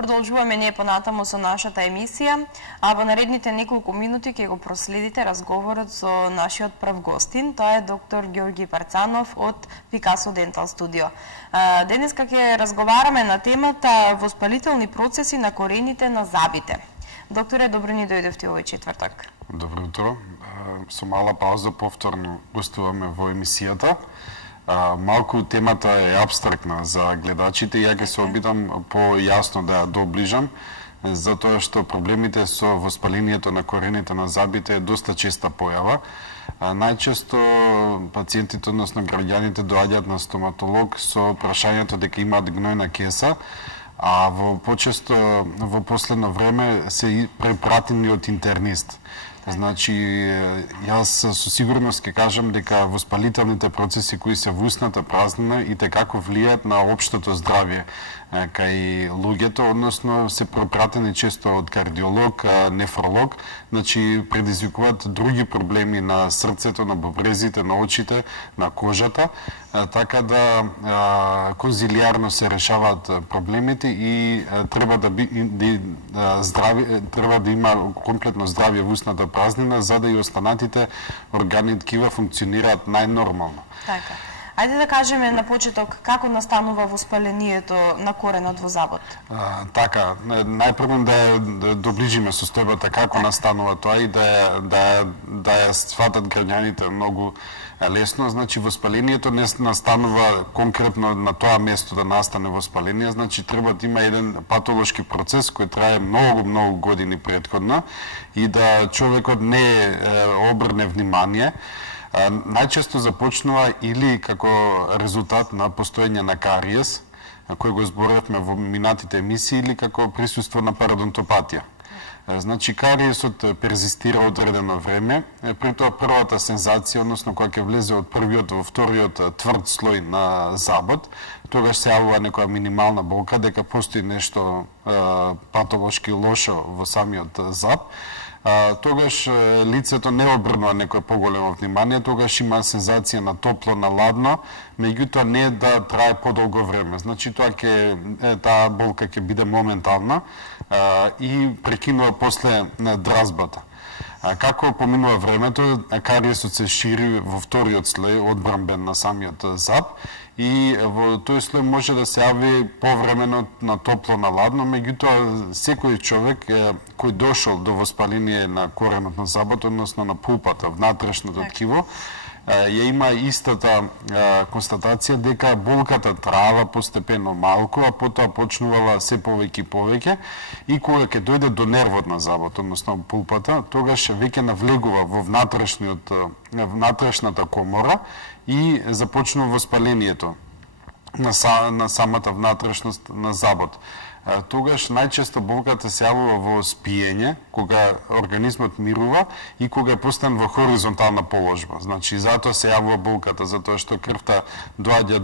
Продолжуваме ние понатаму со нашата емисија, а во наредните неколку минути ќе го проследите разговорот со нашиот прв гостин, тоа е доктор Ѓорги Парцанов од Пикасо Дентал Студио. Денеска ќе разговараме на темата воспалителни процеси на корените на забите. Докторе, добро ни дојдовте овој четвртак. Добро утро. Со мала пауза повторно гостуваме во емисијата. Малку темата е абстрактна за гледачите и ја ќе се обидам појасно да ја доближам, затоа што проблемите со воспалението на корените на забите е доста честа појава. Најчесто пациентите, односно граѓаните, доаѓаат на стоматолог со прашањето дека имаат гнојна кеса, а во последно време се препратени од интернист. Значи, јас со сигурност ќе кажам дека воспалителните процеси кои се во устната празнина и како влијаат на општото здравје кај луѓето, односно се препратени често од кардиолог, нефролог, значи предизвикуваат други проблеми на срцето, на бубрезите, на очите, на кожата, така да конзилијарно се решаваат проблемите и треба да има комплетно здравје во устната празнина, за да и останатите органи ткива функционираат најнормално. Така. Ајде да кажеме на почеток како настанува воспалението на коренот во забот. Така, најпрво да доближиме состојбата како настанува тоа и да ја сватат граѓаните многу лесно. Значи, воспалението не настанува конкретно на тоа место да настане воспаление, значи треба да има еден патолошки процес кој трае многу години претходно и да човекот не обрне внимание. Најчесто започнува или како резултат на постоење на кариес, кој го зборевме во минатите емисии, или како присуство на пародонтопатија. Значи, кариесот перзистира одредено време, при тоа првата сензација, односно кога ќе влезе од првиот во вториот тврд слој на забот, тогаш се јавува некоја минимална болка, дека постои нешто патолошки лошо во самиот заб. Тогаш лицето не обрнува некој поголемо внимание, тогаш има сензација на топло, на ладно, меѓутоа не да трае подолго време. Значи, таа болка ќе биде моментална и прекинува после дразбата. Како поминува времето, кариесот се шири во вториот слој, одбрамбен на самиот заб, и во тој слој може да се јави повремено на топло, на ладно, меѓутоа секој човек кој дошол до воспаление на коренот на забот, односно на пулпата, внатрешното ткиво, ја има истата констатација дека болката траава постепено малку, а потоа почнувала се повеќе и повеќе, и кога ќе дојде до нервот на забот, односно пулпата, тогаш веќе навлегува во внатрешната комора и започнува воспалението на самата внатрешност на забот. Тогаш најчесто болката се јавува во спиење, кога организмот мирува и кога постане во хоризонтална положба. Значи, затоа се јавува болката, затоа што крвта доаѓа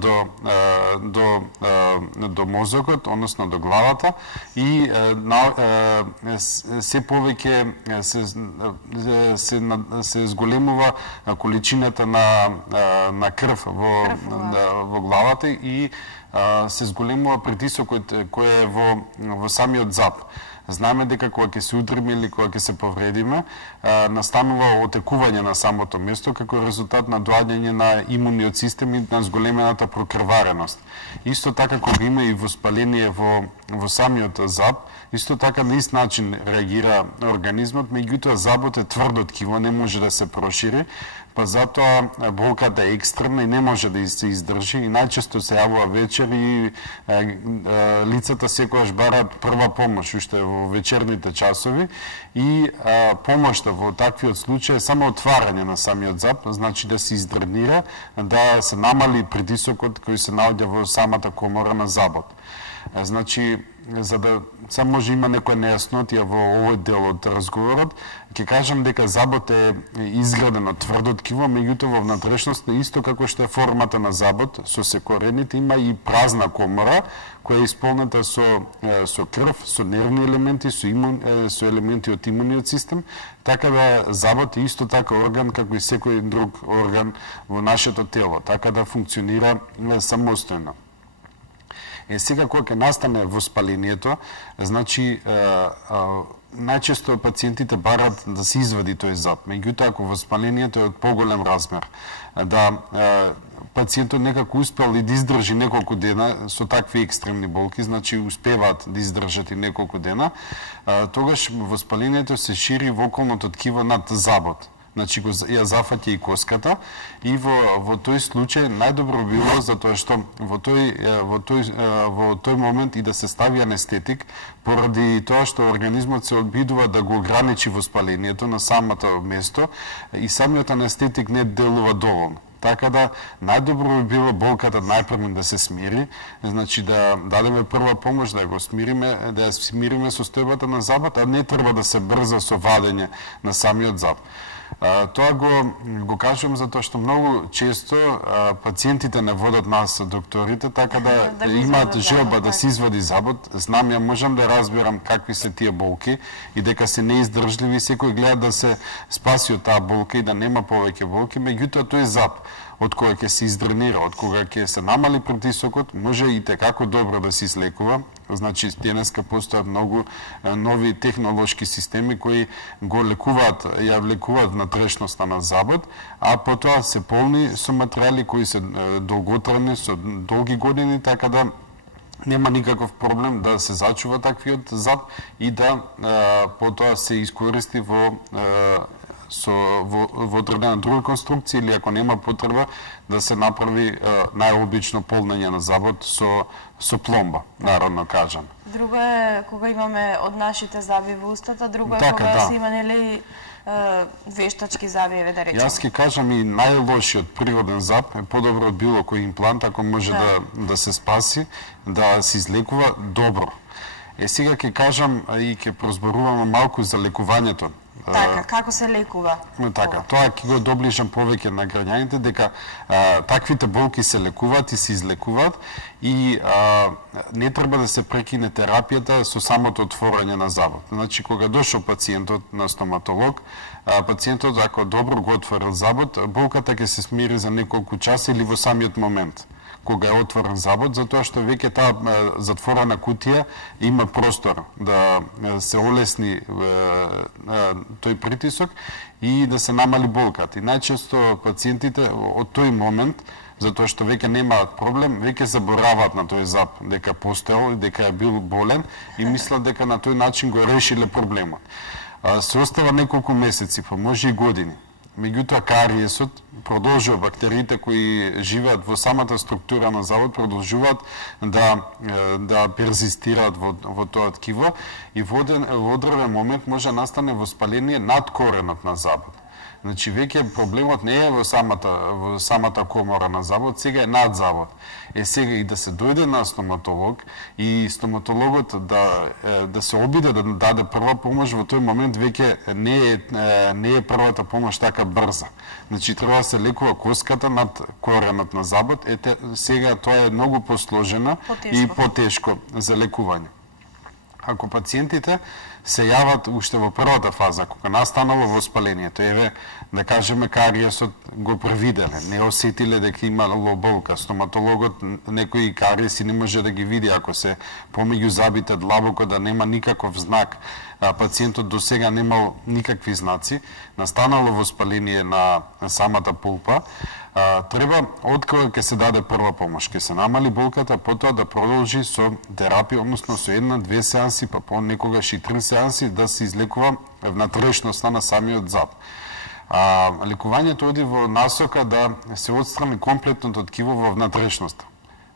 до мозокот, односно до главата, и се повеќе се зголемува количината на крв во главата и се зголемува притисокот кој е во самиот заб. Знаеме дека кога ќе се удриме или кога ќе се повредиме, настанува отекување на самото место како резултат на доаѓање на имуниот систем и на зголемената прокрвареност. Исто така кога има и воспаление во самиот заб, исто така на ист начин реагира организмот, меѓутоа забот е тврдо ткиво, не може да се прошири, па затоа болката е екстремна и не може да се издржи и најчесто се јавува вечер и лицата секогаш бараат прва помош уште во вечерните часови и помошта во таквиот случај е само отварање на самиот заб, значи да се издренира, да се намали притисокот кој се наоѓа во самата комора на забот. Значи, за да само може има некоја нејаснотија во овој дел од разговорот, ќе кажам дека забот е изграден од тврдо ткиво, меѓутоа во внатрешноста исто како што е формата на забот со секорените има и празна комора која е исполнета со крв, со нервни елементи, со елементи од имуниот систем, така да забот е исто така орган како и секој друг орган во нашето тело, така да функционира самостојно. Сега кога ќе настане воспалението, значи најчесто пациентите барат да се извади тој зоб. Меѓутоа, ако воспалението е од поголем размер, да пациентот некако успел и да издржи неколку дена со такви екстремни болки, значи успеваат да издржат и неколку дена, тогаш воспалението се шири во околното ткиво над забот. Значи ја зафаќа и коската и во тој случај најдобро било затоа што во тој момент и да се стави анестетик поради тоа што организмот се обидува да го ограничи воспалението на самото место и самиот анестетик не делува доволно. Така да најдобро би било болката најпрво да се смири, значи да дадеме прва помош, да го смириме, да ја смириме состојбата на забот, а не треба да се брза со вадење на самиот заб. Тоа го кажувам затоа што многу често пациентите не водат нас докторите, така да имаат желба да се извади забот. Знам, ја можам да разберам какви се тие болки и дека се неиздржливи, секој гледа да се спаси од таа болка и да нема повеќе болки, меѓутоа тој заб од кога ќе се издренира, од кога ќе се намали притисокот, може и текако добро да се излекува. Значи, денеска постојат многу нови технолошки системи кои го лекуваат, ја лекуваат внатрешноста на забот, а потоа се полни со материјали кои се долготрajни, со долги години, така да нема никаков проблем да се зачува таквиот заб и да потоа се искористи во одредена друга конструкција или ако нема потреба да се направи најобично полнење на забот со пломба, народно кажано. Друго е кога имаме од нашите заби во устата, друго е кога се има нели вештачки заби, да речеме. Јас ќе кажам и најлошиот природен заб е подобро од било кој имплант, ако може да се спаси, да се излекува добро. Сега ќе кажам и ќе прозборуваме малку за лекувањето. Така, како се лекува? Така, тоа ќе го доближам повеќе на граѓаните, дека таквите болки се лекуваат и се излекуваат и не треба да се прекине терапијата со самото отворање на забот. Значи, кога дошол пациентот на стоматолог, пациентот ако добро го отворил забот, болката ќе се смири за неколку часа или во самиот момент кога е отворен забот, затоа што веќе таа затворена кутија има простор да се олесни тој притисок и да се намали болката. И најчесто пациентите од тој момент, затоа што веќе немаат проблем, веќе забораваат на тој заб дека постоел и дека е бил болен и мислат дека на тој начин го решиле проблемот. Се остава неколку месеци, па може и години. Меѓутоа, кариесот продолжува, бактериите кои живеат во самата структура на забот продолжуваат да перзистираат во тоа ткиво и во одреден момент може да настане воспаление над коренот на забот. Значи, веќе проблемот не е во самата комора на забот, сега е над забот. Сега и да се дојде на стоматолог и стоматологот да се обиде да даде прва помош, во тој момент веќе не е првата помош така брза. Значи, треба да се лекува коската над коренот на забот. Сега тоа е многу посложено и потешко за лекување. Ако пациентите се јават уште во првата фаза, кога настанало воспалението, да кажеме, кариесот го превиделе, не осетиле дека имало болка, стоматологот некои кариеси не може да ги види ако се помеѓу забите длабоко, да нема никаков знак, пациентот до сега немал никакви знаци, настанало воспаление на самата пулпа, треба откога ќе се даде прва помош, ќе се намали болката, потоа да продолжи со терапија, односно со 1-2 сеанси, па понекогаш и 3 сеанси да се излекува внатрешноста на самиот заб. Лекувањето оди во насока да се отстрани комплетното ткиво во внатрешноста.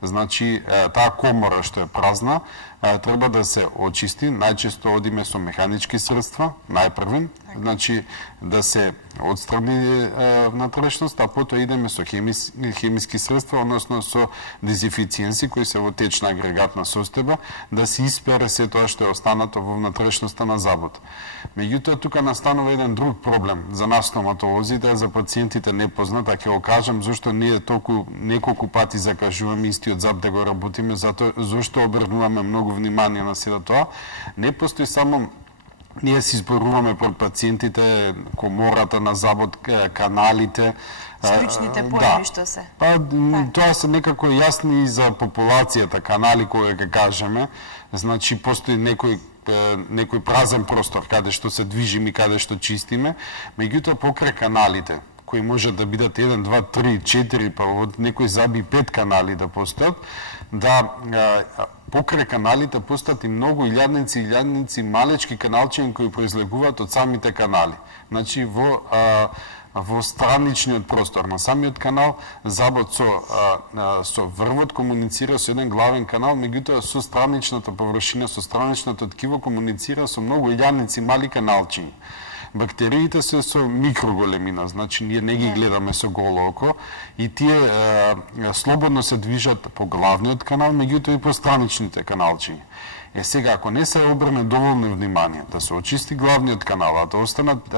значи таа комора што е празна треба да се очисти, најчесто одиме со механички средства, најпрвен, значи да се отстрани внатрешност, а потоа идеме со хемиски средства, односно со дезинфициенси кои се во течна агрегатна состојба, да се испере се тоа што е останато во внатрешноста на забот. Меѓутоа тука настанува еден друг проблем за нас стоматолозите, за пациентите непознат, а ќе го кажам зашто ние толку неколку пати закажуваме истиот заб да го работиме, зашто обрнуваме многу внимание на сето тоа. Не постои само ние си изборуваме пред пациентите комората на забот, каналите, стручните појми што се. Па тоа се некако јасни и за популацијата канали кои ќе кажеме, значи постои некој празен простор каде што се движиме, каде што чистиме, меѓутоа покрај каналите кои може да бидат 1, 2, 3, 4, па од некои заби 5 канали да постојат, да покрај каналите постојат и многу илјадници малечки каналчиња кои произлегуваат од самите канали. Значи во страничниот простор на самиот канал забот со врвот комуницира со еден главен канал, меѓутоа со страничната површина, со страничното ткиво комуницира со многу илјадници мали каналчиња. Бактериите се со микроголемина, значи ние не ги гледаме со голо око и тие слободно се движат по главниот канал, меѓутоа и по страничните каналчиња. Сега, ако не се обрне доволно внимание да се очисти главниот канал, а да останат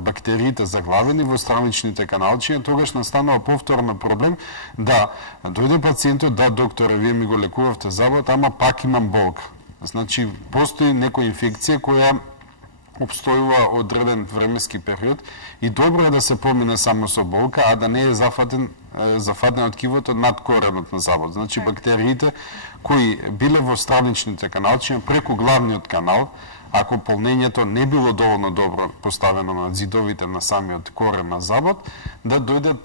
бактериите заглавени во страничните каналчиња, тогаш настанува повторно проблем да дојде пациентот, да докторе, вие ми го лекувавте забот, ама пак имам болка. Значи, постои некоја инфекција која обстојува одреден временски период и добро е да се помине само со болка, а да не е зафатен ткивото над коренот на забот. Значи бактериите кои биле во страничните каналчиња преку главниот канал, ако полнењето не било доволно добро поставено на зидовите на самиот корен на забот, да дојдат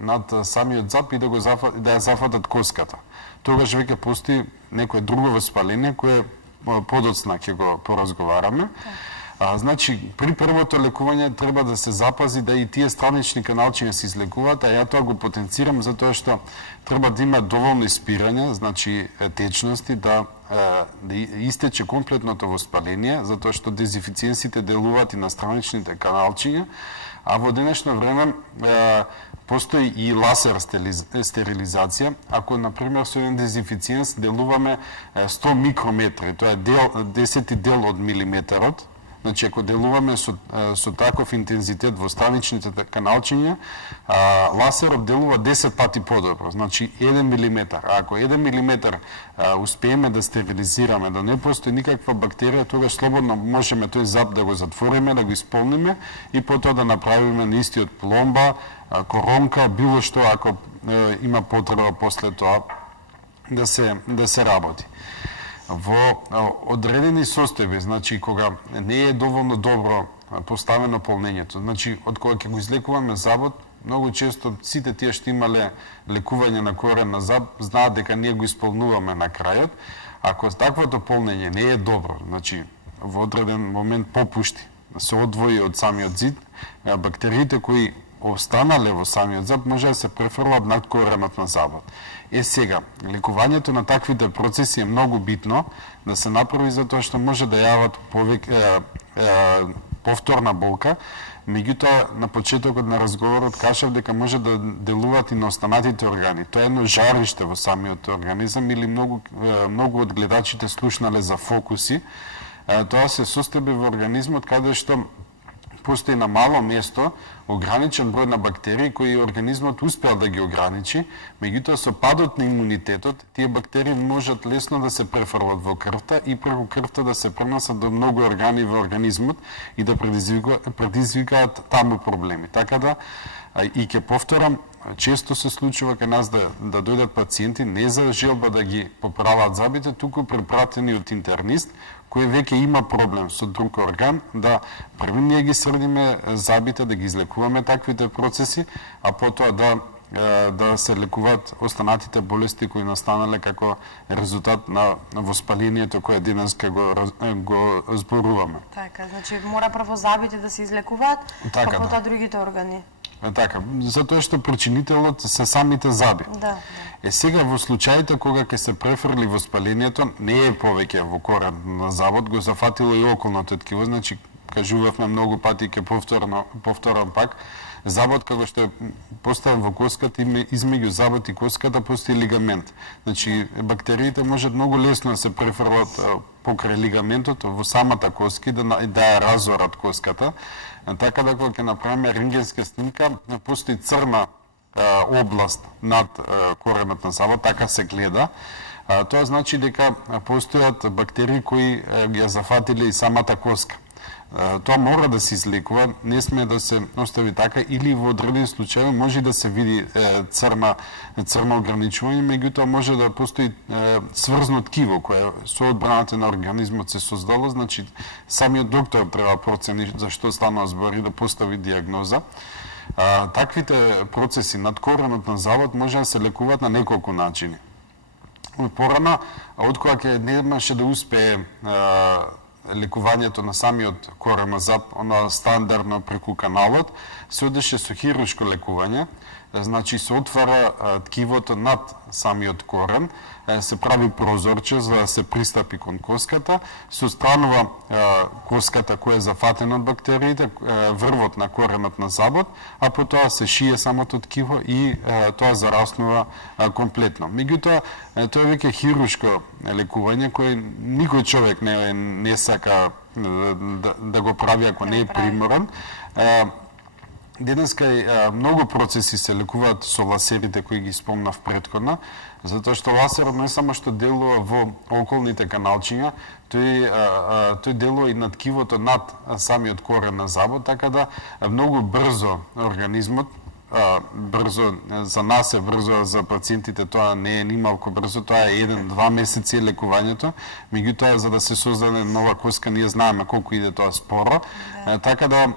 над самиот заб и да ја зафатат коската. Тогаш веќе постои некое друго воспаление кое подоцна ќе го поразговараме. Значи, при првото лекување треба да се запази да и тие странични каналчиња се излекуваат, а ја тоа го потенцирам затоа што треба да има доволно испирање, значи течности, да истече комплетното воспаление, затоа што дезинфициенсите делуваат и на страничните каналчиња, а во денешно време постои и лазер стерилизација. Ако, например, со еден дезинфициенс делуваме 100 микрометри, тоа е 10 дел од милиметарот, значи ако делуваме со таков интензитет во страничните каналчиња, лазерот делува 10 пати подобро, значи 1 милиметар. А ако 1 милиметар успееме да стерилизираме, да не постои никаква бактерија, тогаш слободно можеме тој заб да го затвориме, да го исполниме и потоа да направиме на истиот пломба, коронка, било што ако има потреба после тоа да се работи. Во одредени состојби, значи кога не е доволно добро поставено полнењето, значи од кога ќе го излекуваме забот, многу често сите тие што имале лекување на корен на заб знаат дека ние го исполнуваме на крајот. Ако таквото полнење не е добро, значи во одреден момент попушти, се одвои од самиот зид, бактериите кои останале во самиот заб може да се префрлат над коренот на забот. Сега, лекувањето на таквите процеси е многу битно да се направи затоа што може да јават повторна болка, меѓутоа на почетокот на разговорот кажав дека може да делуваат и на останатите органи. Тоа е едно жариште во самиот организам или многу од гледачите слушнале за фокуси. Тоа се состојби во организмот каде што постои на мало место ограничен број на бактерии кои организмот успеал да ги ограничи, меѓутоа со падот на имунитетот, тие бактерии можат лесно да се префрлат во крвта и преку крвта да се пренесат до многу органи во организмот и да предизвикаат таму проблеми. Така да, и ќе повторам, често се случува кај нас да дојдат пациенти не за желба да ги поправат забите, туку препратени од интернист, кој веќе има проблем со друг орган, да први ние ги средиме забите, да ги излекуваме таквите процеси, а потоа да се лекуваат останатите болести кои настанале како резултат на воспалението кое денеска го зборуваме. Така, значи мора прво забите да се излекуваат, па потоа другите органи. Така, затоа што причинителот се самите заби. Да. Сега во случаите кога ќе се префрли воспалението, не е повеќе во корен на забот, го зафатило и околното ткиво, значи кажувавме многу пати, ќе повторам пак, забот како што е поставен во коската, измеѓу забот и коската постои лигамент. Значи бактериите можат многу лесно да се префрлат покрај лигаментот во самата коска да ја разорат коската. Така да кога ќе направиме рентгенска снимка, постои црна област над коренот на забот, така се гледа. Тоа значи дека постојат бактерии кои ги зафатиле и самата коска. Тоа мора да се излекува, не сме да се остави така, или во одредени случаи може да се види црно ограничување, меѓутоа може да постои сврзно ткиво кое со одбраната на организмот се создало, значи самиот доктор треба процени за што станува збор и да постави диагноза. Таквите процеси над коренот на забот може да се лекуваат на неколку начини. Порано, откога ќе немаше да успее лекувањето на самиот корен на забот, она стандардно преку каналот, се одеше со хируршко лекување, значи се отвара ткивото над самиот корен, се прави прозорче за да се пристапи кон коската, се отстранува коската која е зафатена од бактериите, врвот на коренот на забот, а потоа се шие самото ткиво и тоа зараснува комплетно. Меѓутоа, тоа е веќе хируршко лекување кој никој човек не сака да го прави ако не е приморен. Денеска многу процеси се лекуваат со ласерите кои ги спомнав претходно, затоа што ласерот не само што делува во околните каналчиња, тој делува и на ткивото над самиот корен на забот, така да многу брзо организмот, брзо за нас е брзо, за пациентите тоа не е нималку брзо, тоа е 1-2 месеци лекувањето, меѓутоа за да се создаде нова коска ние знаеме колку иде тоа споро, така да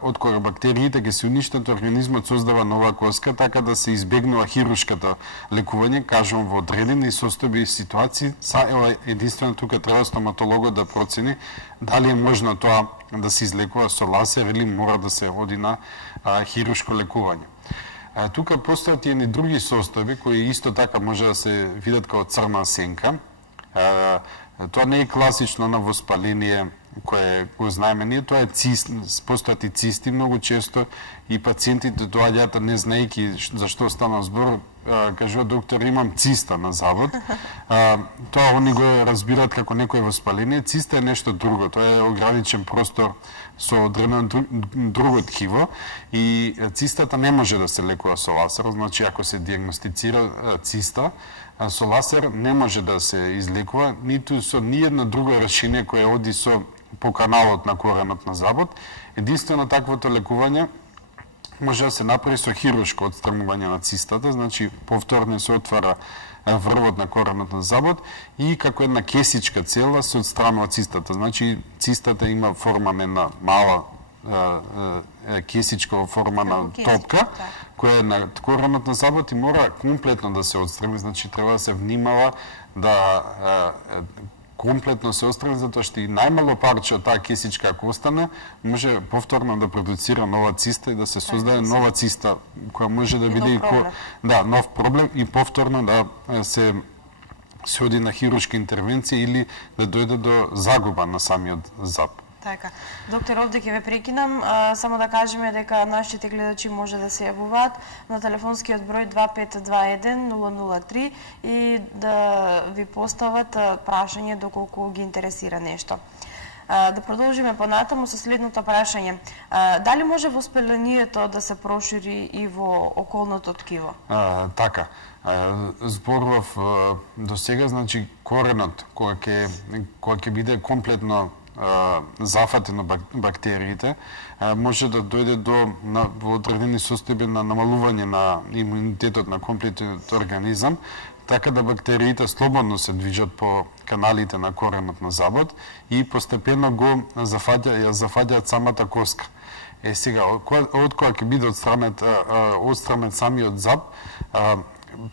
од кога бактериите ќе се уништат, организмот создава нова коска, така да се избегнува хируршкото лекување, кажувам во одредени состојби и ситуации, единствено тука треба стоматологот да процени дали е можно тоа да се излекува со ласер или мора да се оди на хируршко лекување. Тука постојат и едни други состојби кои исто така може да се видат како црна сенка. Тоа не е класично на воспаление кое го знаеме ние, тоа е цист, постојат и цисти многу често и пациентите доаѓаат не знаејќи за што стана збор, кажува доктор имам циста на забот. Тоа они го разбираат како некој воспаление. Циста е нешто друго, тоа е ограничен простор со одредено друго ткиво и цистата не може да се лекува со ласер, значи ако се диагностицира циста, со ласер не може да се излекува, ниту со ниедно друго решение кое оди по каналот на коренот на забот. Единствено таквото лекување може да се направи со хируршко отстранување на цистата, значи повторно се отвара врвот на коренот на забот и како една кесичка цела се отстранува цистата. Значи цистата има форма на една мала кесичка во форма на топка, која е на коренот на забот и мора комплетно да се отстрани, значи треба да се внимава да комплетно се отстрани, затоа што и најмало парче од таа кесичка ако остане, може повторно да продуцира нова циста и да се создаде нова циста, која може да биде нов проблем и повторно да се оди на хируршка интервенција или да дојде до загуба на самиот заб. Така. Доктор, овде ќе ве прекинам, само да кажеме дека нашите гледачи може да се јавуваат на телефонскиот број 2521 003 и да ви постават прашање доколку ги интересира нешто. Да продолжиме понатаму со следното прашање. Дали може воспалението да се прошири и во околното ткиво? Така. Зборував до сега, значи коренот кога ќе биде комплетно зафатено бактериите, може да дојде во одредени состојби на намалување на имунитетот на комплетниот организам, така да бактериите слободно се движат по каналите на коренот на забот и постепено го зафаќаат самата коска. Сега, од кога ќе биде отстранет самиот заб,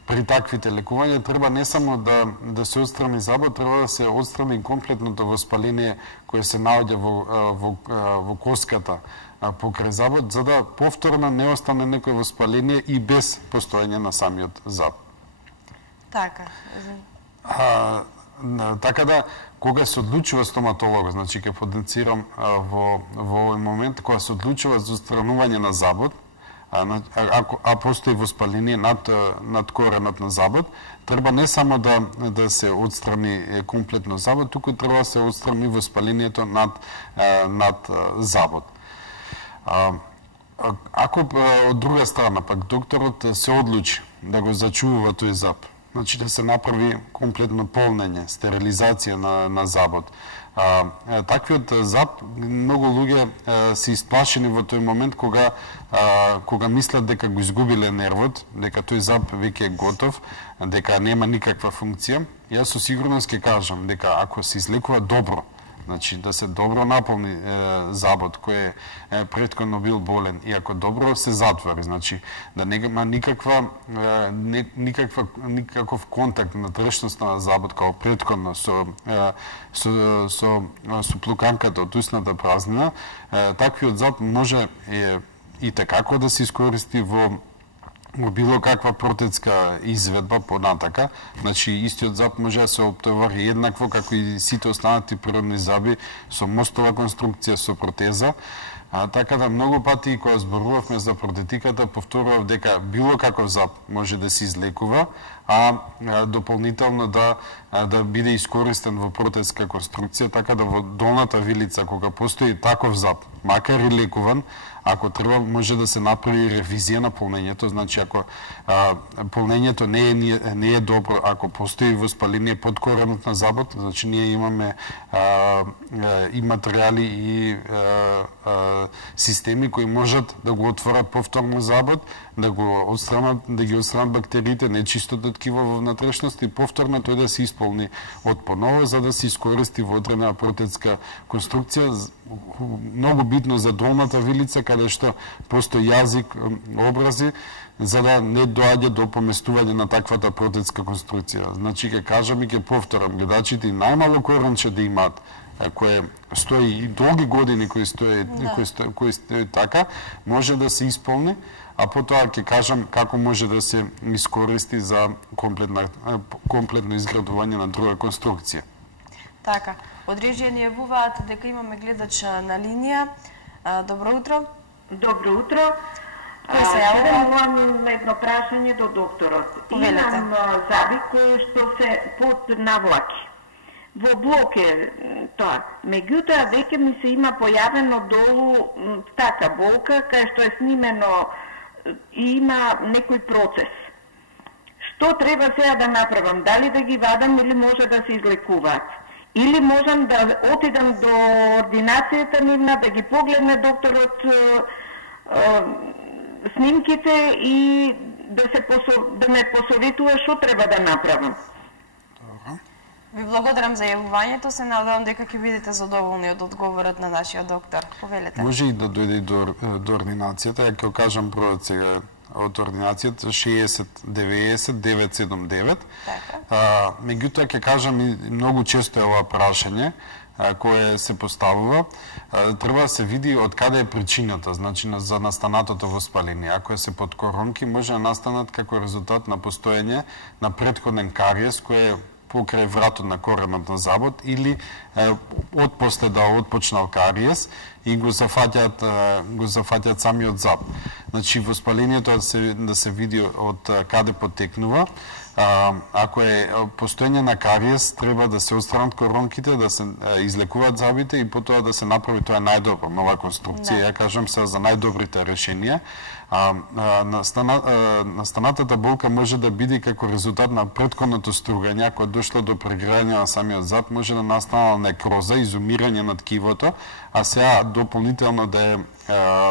при таквите лекувања треба не само да се отстрани забот, треба да се отстрани комплетното воспаление кое се наоѓа во коската покрај забот, за да повторно не остане некој воспаление и без постоење на самиот заб. Така. Така да, кога се одлучува стоматолог, значи ќе потенцирам во овој момент, кога се одлучува за отстранување на забот, а постои воспаление над коренот на забот, треба не само да се отстрани комплетно забот, туку треба да се отстрани воспалението над забот. Ако од друга страна пак докторот се одлучи да го зачувува тој заб, значи да се направи комплетно полнење, стерилизација на забот. Таквиот заб, многу луѓе се исплашени во тој момент кога мислат дека го изгубиле нервот, дека тој заб веќе е готов, дека нема никаква функција. Јас со сигурност ќе кажам дека ако се излекува добро, значи да се добро наполни забот кој е претходно бил болен и ако добро се затвори, значи да нема никаков контакт на трешноста на забот како претходно со плуканката од устната празнина, таквиот заб може и tekako да се искористи во било каква протетска изведба понатака, значи истиот заб може да се оптовари еднакво како и сите останати природни заби со мостова конструкција со протеза. Така да многу пати кога зборувавме за протетиката, повторував дека било каков заб може да се излекува, а дополнително да биде искористен во протезка конструкција, така да во долната вилица кога постои таков заб, макар и лекуван, ако треба може да се направи ревизија на полнењето, значи ако полнењето не е добро, ако постои воспаление под коренот на забот, значи ние имаме и материјали и системи кои можат да го отворат повторно забот, да ги отстранат бактериите, нечистото ткиво во внатрешност и повторно тој да се исполни од поново за да се искористи во одредена протетска конструкција, многу битно за долната вилица каде што постои јазик, образи, за да не доаѓа до поместување на таквата протетска конструкција. Значи ќе кажам и ќе повторам, гледачите и најмало коренче да имаат кое стои и долги години кои стои така, може да се исполни, а потоа ќе кажам како може да се искористи за комплетно изградување на друга конструкција. Така, од режија ни јавуваат дека имаме гледач на линија. Добро утро. Добро утро. Кој се јавува? Имам едно прашање до докторот. Повелете. Имам заби кои што се под навлаки. Во блок е тоа. Меѓутоа, веќе ми се има појавено долу така болка, кај што е снимено и има некој процес. Што треба сега да направам? Дали да ги вадам или може да се излекуваат? Или можам да отидам до ординацијата нивна, да ги погледне докторот снимките и да ме посоветува што треба да направам. Ви благодарам за јавувањето, се надевам дека ќе бидете задоволни од одговорот на нашиот доктор. Повелете. Може и да дојде до ординацијата, ја ќе кажам бројот сега од ординацијата 60 90 979. Така. Меѓутоа ќе кажам и многу често е ова прашање кое се поставува, треба да се види од каде е причината, значи за настанатото воспаление. Ако се под коронки, може да настанат како резултат на постоење на претходен кариес кој е покрај вратот на коренот на забот или отпосле да отпочнал кариес и го зафаќаат самиот заб. Значи воспалението да се види од каде потекнува. Ако е постоење на кариес, треба да се отстранат коронките, да се излекуваат забите и потоа да се направи тоа најдобро, нова конструкција. Да. Ја кажам се за најдобрите решенија. Настанатата болка може да биде како резултат на претходното стругање, ако е дошло до преграјање на самиот заб, може да настанала некроза, изумирање на ткивото, а сега дополнително да е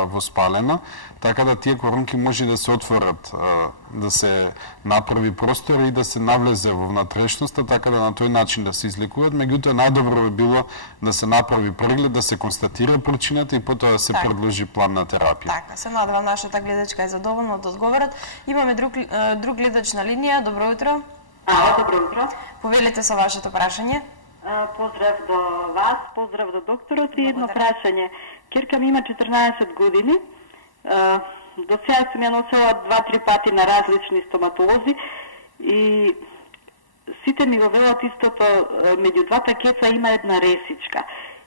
воспалено, така да тие коронки може да се отворат, да се направи простор и да се навлезе во внатрешноста, така да на тој начин да се излекуваат. Меѓутоа, најдобро би било да се направи преглед, да се констатира причината и потоа да се предложи план на терапија. Така, се надевам нашата гледачка е задоволна од одговорот. Имаме друг гледач на линија. Добро утро. Добро утро. Повелите со вашето прашање. Поздрав до вас, поздрав до докторот и едно прашање. Керка ми има 14 години. До сега сум ја носела 2-3 пати на различни стоматолози и сите ми го велат истото, меѓу двата кеца има една ресичка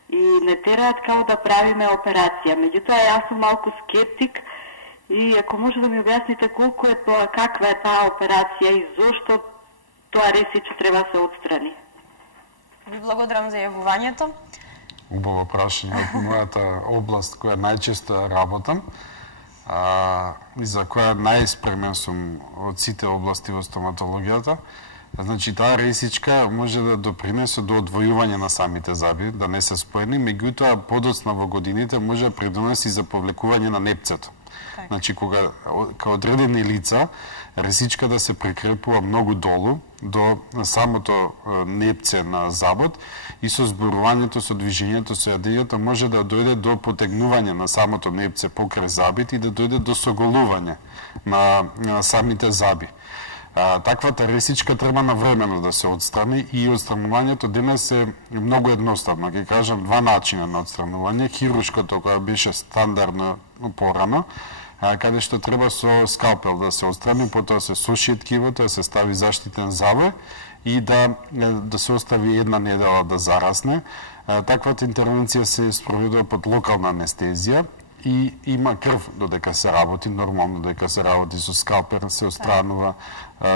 и не тераат као да правиме операција. Меѓутоа јас сум малку скептик и ако може да ми објасните колку е тоа, каква е таа операција и зошто тоа ресиче треба да се отстрани. Ви благодарам за јавувањето. Убаво прашање од мојата област која најчесто работам и за која најспремен сум од сите области во стоматологијата. Значи, таа ресичка може да допринесе до одвојување на самите заби, да не се споени, меѓутоа подоцна во годините може да придонеси за повлекување на непцето. Значи, кога као одредени лица ресичката се прикрепува многу долу до самото непце на забот и со зборувањето, со движењето, со јадењето може да дојде до потегнување на самото непце покрај забит и да дојде до соголување на самите заби. Таквата ресичка треба навремено да се отстрани и отстранувањето денес е многу едноставно. Ќе кажам два начина на отстранување. Хируршкото која беше стандардно порано, каде што треба со скалпел да се отстрани, потоа се сошие ткивото, да се стави заштитен завој и да се остави една недела да зарасне. Таквата интервенција се спроведува под локална анестезија и има крв додека се работи, нормално додека се работи со скалпер, се отстранува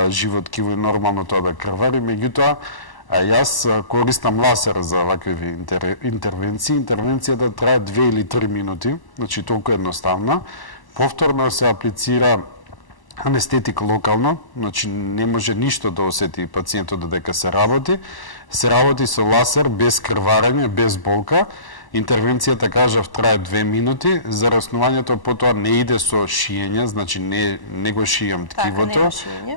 живо ткиво и нормално тоа да крвари, меѓутоа јас користам ласер за вакви интервенции. Интервенцијата трае 2 или 3 минути, значи толку едноставна. Повторно се аплицира анестетик локално, значи не може ништо да осети пациентот додека се работи. Се работи со ласер, без крварење, без болка. Интервенцијата, кажав, трае 2 минути. Зараснувањето потоа не иде со шиење, значи не го шијам ткивото.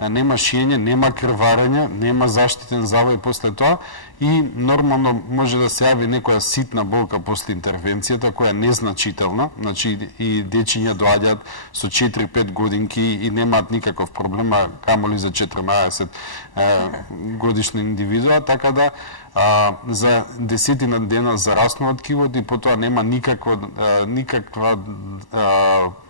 Нема шиење, нема крварење, нема заштитен завој после тоа и нормално може да се јави некоја ситна болка после интервенцијата која е незначителна, значи и дечиња доаѓаат со 4-5 годинки и немаат никаков проблем, камоли за 14 годишна индивидуа, така да за десетина дена зараснува ткивото и потоа нема никаква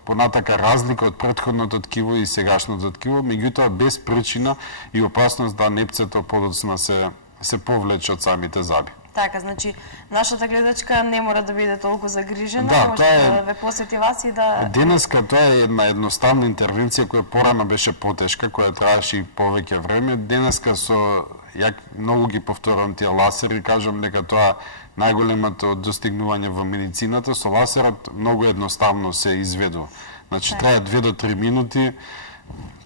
понатака разлика од претходното ткиво и сегашното ткиво, меѓутоа без причина и опасност да непцето подоцна се повлече од самите заби. Така, значи, нашата гледачка не мора да биде толку загрижена, да, може да ве посети вас и да... Денеска тоа е една едноставна интервенција која порано беше потешка, која траеше и повеќе време. Денеска со многу ги повторам тие ласери, кажам дека тоа најголемото достигнување во медицината, со ласерот многу едноставно се изведува. Значи, трае 2 до 3 минути,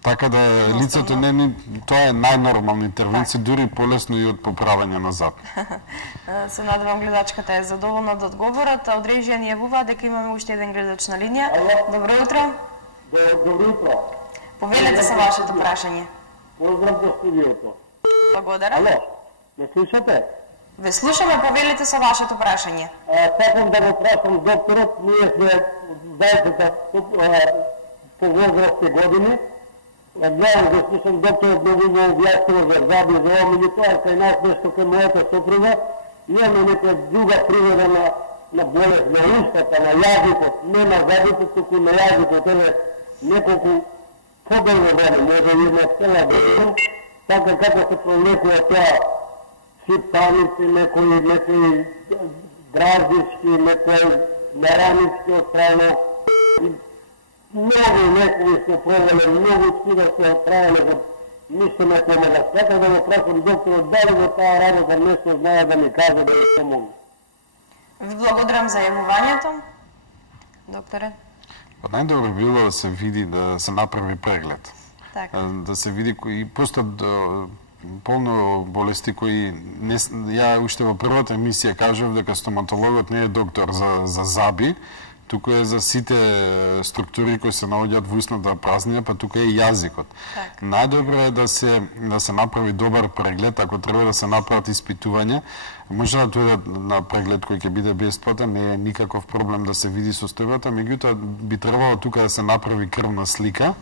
така да лицето тоа е најнормална интервенција, дури полесно и од поправање назад. Се надевам гледачката е задоволна од одговорот. Од режија ни јавува дека имаме уште еден гледач на линија. Добро утро. Добро утро. Повелете се вашето прашање. Поздрав за студиото. Благодарам. Ало, ме слушате? Ве слушаме, повелете со вашето прашање. Сакам да го прашам докторот, ние сме заедно по возрастни години. Гледам да слушам докторот многу го објаснува за заби, за ова, меѓутоа кај нас нешто кај мојата сопруга, имаме некоја друга привода на болест на устата, на јазикот, не на забите, туку на јазикот, неколку подолго време, може и на цела година, така како се провлекува тоа сиптаници, некои дразнички, некои наранички од страна. Многу лекови сме пробале, многу чуда сме отправиле, ништо не помага. Така да го прашам докторот, дали во таа работа нешто знае да ми каже да ми помогне. Ви благодарам за јавувањето. Докторе? Најдобро било да се види, да се направи преглед. Така. Да се види кои постат полно болести кои ја уште во првата емисија кажав дека стоматологот не е доктор за заби, туку е за сите структури кои се наоѓаат во устната празнина, па туку е и јазикот. Најдобро е да се направи добар преглед, ако треба да се направат испитувања, може да дојдат на преглед кој ќе биде бесплатен, не е никаков проблем да се види состојбата, меѓутоа би требало тука да се направи крвна слика,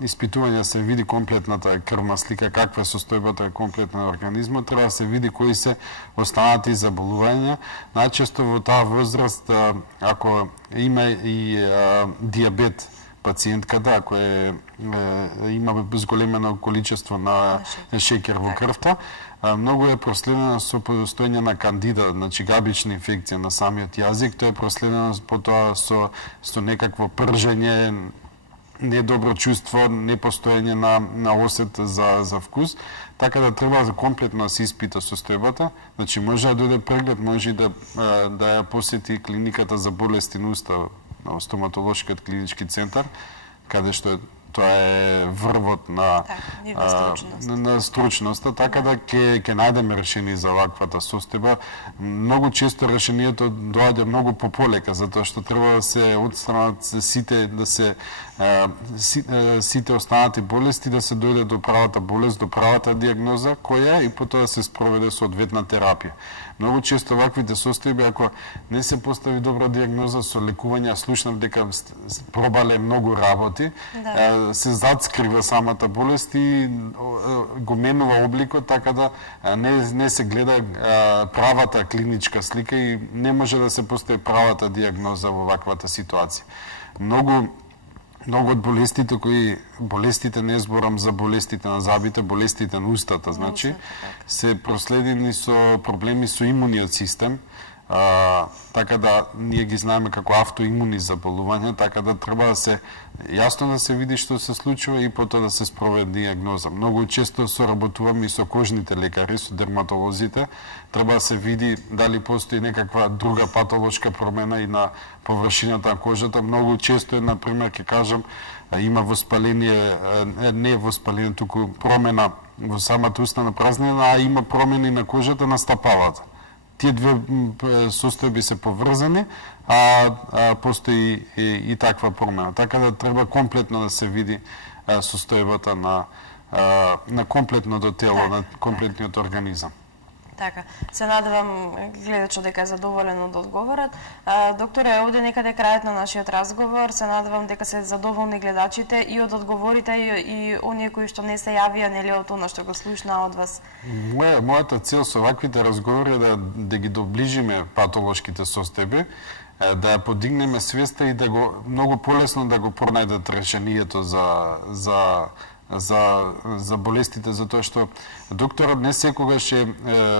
испитување се види комплетната крвна слика, каква е состојбата комплетна на организмот, треба да се види кои се останати заболувања. Најчесто во таа возраст, ако има и диабет пациентката, ако има зголемено количество на шеќер во крвта, многу е проследено со постоење на кандида, значи габична инфекција на самиот јазик, тоа е проследено потоа со некакво пржење, недобро чувство, непостоење на осет за вкус, така да треба комплетно да се испита состојбата. Значи може да дојде преглед, може да ја посети клиниката за болести на уста на стоматолошкиот клинички центар, каде што тоа е врвот на стручноста, така да ќе најдеме решение за ваквата состојба. Многу често решението доаѓа многу пополека, затоа што треба да се отстранат сите останати болести, да се дојде до правата болест, до правата диагноза, која и потоа се спроведе соодветна терапија. Многу често ваквите состојби, ако не се постави добра диагноза со лекување, слушнав дека пробале многу работи, се зацкрива самата болест и го менува обликот, така да не се гледа правата клиничка слика и не може да се постави правата диагноза во ваквата ситуација. Многу од болестите не зборам за болестите на забите, болестите на устата, значи, се проследени со проблеми со имуниот систем, така да ние ги знаеме како автоимуни заболувања, така да треба да се јасно да се види што се случува и потоа да се спроведе диагноза. Многу често соработуваме и со кожните лекари, со дерматолозите, треба да се види дали постои некаква друга патолошка промена и на површината на кожата. Многу често е, например, ќе кажам, има воспаление, не воспаление, туку промена во самата устна празнина, а има промени на кожата на стапалата. Тие две состојби се поврзани, а постои и таква промена. Така да треба комплетно да се види состојбата на комплетното тело, на комплетниот организам. Така, се надевам гледачот дека е задоволен од одговорот. Докторе, овде некаде крајот на нашиот разговор, се надевам дека се задоволни гледачите и од одговорите и оние кои што не се јавија, нели, од она што го слушнаа од вас. Мојата цел со ваквите разговори е да ги доближиме патолошките состојби, да ја подигнеме свеста и да го многу полесно да го пронајдат решението за болестите, затоа што докторот не секогаш е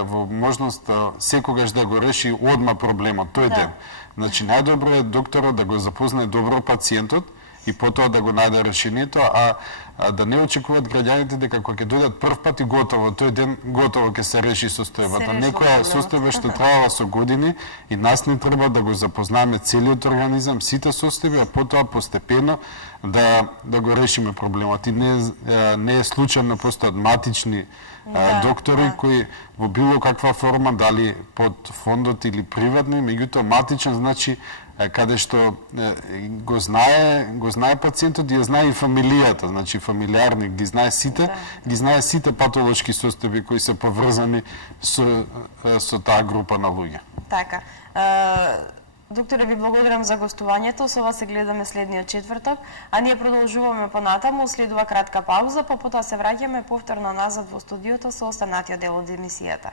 во можност секогаш да го реши одма проблемот тој ден. Значи најдобро е докторот да го запознае добро пациентот и потоа да го најде решението, а да не очекуваат граѓаните дека кога ќе дојдат прв пат и готово, тој ден готово ќе се реши состојбата. Некоја состојба што траела со години и нас не треба да го запознаеме целиот организам, сите состојби, а потоа постепено да го решиме проблемот. И не е случајно постојат матични доктори кои во било каква форма, дали под фондот или приватни, меѓутоа матичен значи каде што го знае пациентот и ја знае и фамилијата, значи фамилиарни, ги знае сите патолошки состојби кои се поврзани со таа група на луѓе. Така. Докторе, ви благодарам за гостувањето. Со вас се гледаме следниот четврток, а ние продолжуваме понатаму, следува кратка пауза, па потоа се враќаме повторно назад во студиото со останатиот дел од емисијата.